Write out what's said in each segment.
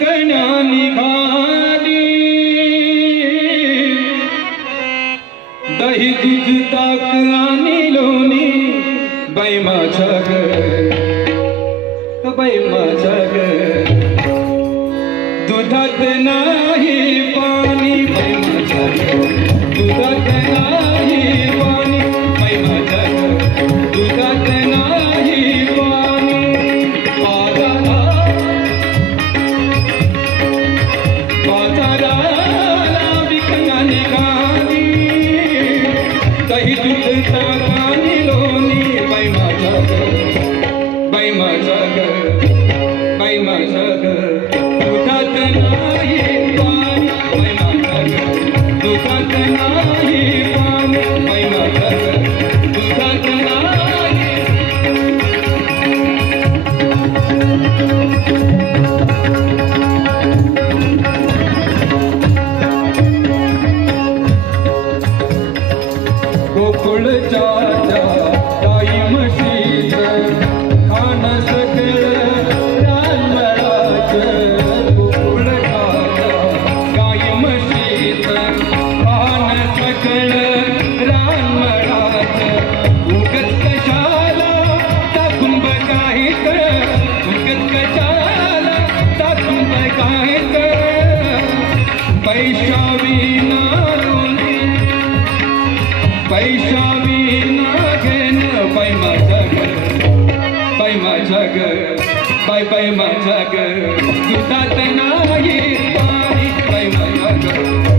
विकण्या निघाली दही दूध ताक आणि लोणी बाई माझ्या बाई माझ्या दुधात नाही पाणी बाई माझ्या दुधात नाही पाणी बाई माझ्या दुधात नाही पाणी बाजाराला विकण्या निघाली दही दूध ताक आणि लोणी बाई माझ्या बाई माझ्या बाई माझ्या दुधात नाही पाणी बाई माझ्या दुधात नाही पाणी बाई माझ्या दुधात नाही गोकुळच्या गाई म्हशीच खान सकळ रानमळाचं गोकुळच्या गाई म्हशीच खान सकळ रानमळाचं उगत कशाला टाकून बघायत उगत कशाला टाकून बघायत पैशा विना पैसा विना घेन बाई माझ्या बाई माझ्या बाई बाई माझ्या दुधात नाही पाणी बाई माझ्या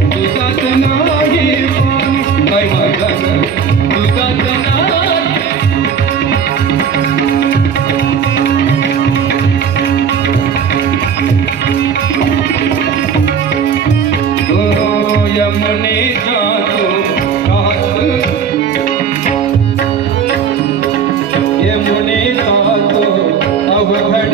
दुधात नाही पाणी बाई माझ्या दुधात नाही यमुने जातो यमुने का तो अवघड